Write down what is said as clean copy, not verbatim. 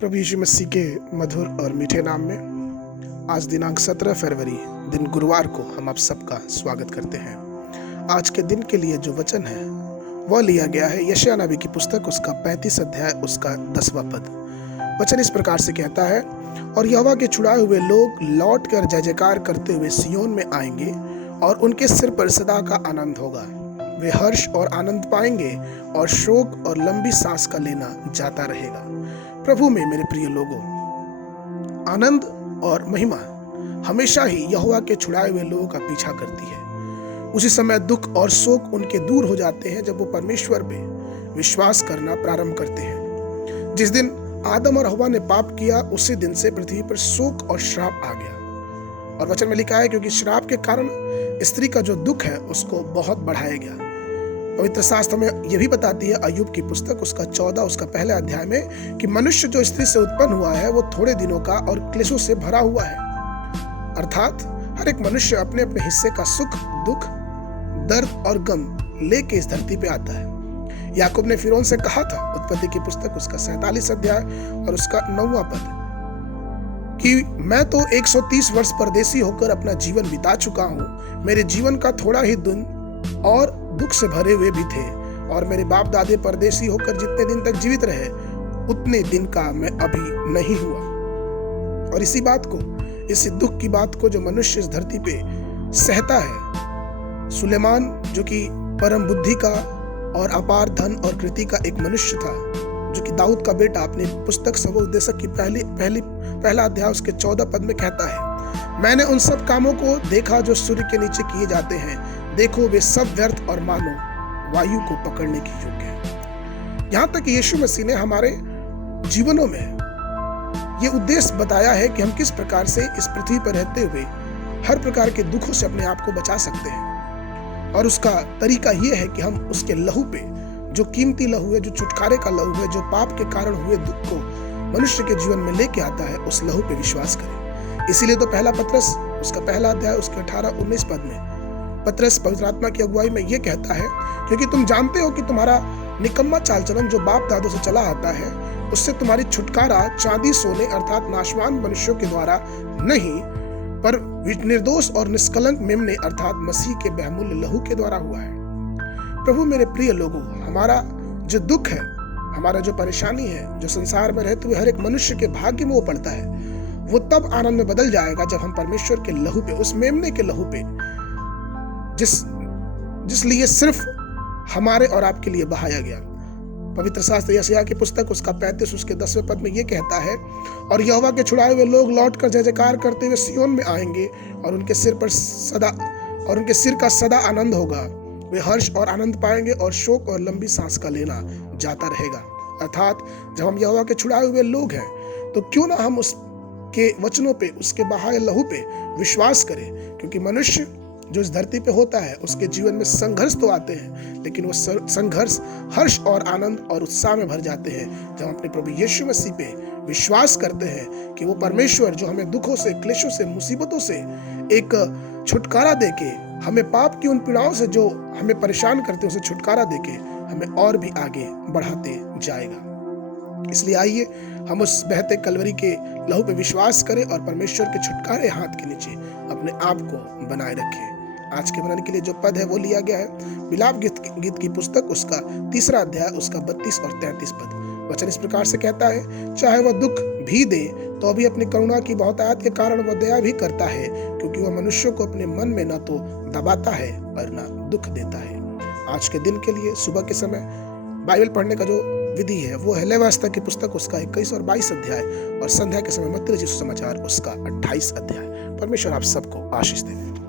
प्रभु यीशु मसीह के मधुर और मीठे नाम में आज दिनांक 17 फरवरी दिन गुरुवार को हम आप सबका स्वागत करते हैं। आज के दिन के लिए जो वचन है वह लिया गया है यशायाह नबी की पुस्तक उसका 35 अध्याय उसका 10वां पद। वचन इस प्रकार से कहता है, और यहोवा के छुड़ाए हुए लोग लौट कर जय जयकार करते हुए सिय्योन में आएंगे और उनके सिर पर सदा का आनंद होगा। वे हर्ष और आनंद पाएंगे और शोक और लंबी सांस का लेना जाता रहेगा। प्रभु में मेरे प्रिय लोगों, आनंद और महिमा हमेशा ही यहोवा के छुड़ाए हुए लोगों का पीछा करती है। उसी समय दुख और शोक उनके दूर हो जाते हैं जब वो परमेश्वर पे विश्वास करना प्रारंभ करते हैं। जिस दिन आदम और हव्वा ने पाप किया उसी दिन से पृथ्वी पर शोक और श्राप आ गया। और वचन में लिखा है, क्योंकि श्राप के कारण स्त्री का जो दुख है उसको बहुत बढ़ाया गया। पवित्र शास्त्र में यह भी बताती है अय्यूब की पुस्तक उसका 14 उसका पहला अध्याय में कि मनुष्य जो स्त्री से उत्पन्न हुआ है वो थोड़े दिनों का और क्लेशों से भरा हुआ है। अर्थात हर एक मनुष्य अपने अपने हिस्से का सुख दुख दर्द और गम लेके इस धरती पे आता है। याकूब ने फिरौन से कहा था, उत्पत्ति की पुस्तक उसका 47 अध्याय और उसका 9वां पद, कि मैं तो 130 वर्ष परदेसी होकर अपना जीवन बिता चुका हूँ। मेरे जीवन का थोड़ा ही दिन और दुख से भरे हुए भी थे, और मेरे बाप दादे परदेसी होकर जितने दिन तक जीवित रहे उतने दिन का मैं अभी नहीं हुआ। और इसी बात को, इस दुख की बात को जो मनुष्य इस धरती पे सहता है, सुलेमान जो कि परम बुद्धि का और अपार धन और कृति का एक मनुष्य था, जो कि दाऊद का बेटा, अपनी पुस्तक सबोपदेशक की पहला अध्याय उसके 14 पद में कहता है, मैंने उन सब कामों को देखा जो सूर्य के नीचे किए जाते हैं। देखो वे सब व्यर्थ और मानो वायु को पकड़ने की योग्य है। यहाँ तक यीशु मसीह ने हमारे जीवनों में ये उद्देश्य बताया है कि हम किस प्रकार से इस पृथ्वी पर रहते हुए हर प्रकार के दुखों से अपने आप को बचा सकते हैं। और उसका तरीका यह है कि हम उसके लहू पे, जो कीमती लहू है, जो छुटकारे का लहू है, जो पाप के कारण हुए दुख को मनुष्य के जीवन में लेके आता है, उस लहू पे विश्वास करें। इसीलिए तो पहला पत्रस उसका पहला अध्याय उसके 18-19 पद में पत्रस पवित्र आत्मा की अगुवाई में ये कहता है, क्योंकि तुम जानते हो कि तुम्हारा निकम्मा चाल चलन जो बाप दादों से चला आता है, उससे तुम्हारी छुटकारा चांदी सोने अर्थात नाशवान मनुष्यों के द्वारा नहीं, पर निर्दोष और निष्कलंक मेमने अर्थात मसीह के बहुमूल्य लहू के द्वारा हुआ है। प्रभु मेरे प्रिय लोगों, हमारा जो दुख है, हमारा जो परेशानी है, जो संसार में रहते हुए हर एक मनुष्य के भाग्य में वो पड़ता है, वो तब आनंद में बदल जाएगा जब हम परमेश्वर के लहू पे, उस मेमने के लहू पे, जिसलिए सिर्फ हमारे और आपके लिए बहाया गया। पवित्र शास्त्र यशायाह की पुस्तक उसका 35 उसके 10वें पद में यह कहता है, और यहोवा के छुड़ाए हुए लोग लौट कर जय जयकार करते हुए सिय्योन में आएंगे और उनके सिर का सदा आनंद होगा। वे हर्ष और आनंद पाएंगे और शोक और लंबी सांस का लेना जाता रहेगा। अर्थात जब हम यहोवा के छुड़ाए हुए लोग हैं तो क्यों ना हम उसके वचनों पे, उसके बहाए लहू पे विश्वास करें। क्योंकि मनुष्य जो इस धरती पे होता है उसके जीवन में संघर्ष तो आते हैं, लेकिन वो संघर्ष हर्ष और आनंद और उत्साह में भर जाते हैं जब हम अपने प्रभु यीशु मसीह पे विश्वास करते हैं कि वो परमेश्वर जो हमें दुखों से, क्लेशों से, मुसीबतों से एक छुटकारा देके, हमें पाप की उन पीड़ाओं से जो हमें परेशान करते हैं उसे छुटकारा देके हमें और भी आगे बढ़ाते जाएगा। इसलिए आइए हम उस बहते कलवरी के लहू पे विश्वास करें और परमेश्वर के छुटकारे हाथ के नीचे अपने आप को बनाए रखें। आज के वर्णन के लिए जो पद है वो लिया गया है विलाप गीत की पुस्तक उसका 3रा अध्याय उसका 32 और 33 पद। वचन इस प्रकार से कहता है, चाहे वह दुख भी दे तो भी अपनी करुणा की बहुतायत के कारण वह दया भी करता है, क्योंकि वह मनुष्यों को अपने मन में न तो दबाता है और न दुख देता है। आज के दिन के लिए सुबह के समय बाइबल पढ़ने का जो विधि है वो है लेवास्ता की पुस्तक उसका 21 और 22 अध्याय और संध्या के समय मत्ती रचित सुसमाचार उसका 28 अध्याय। परमेश्वर आप सबको आशीष दे।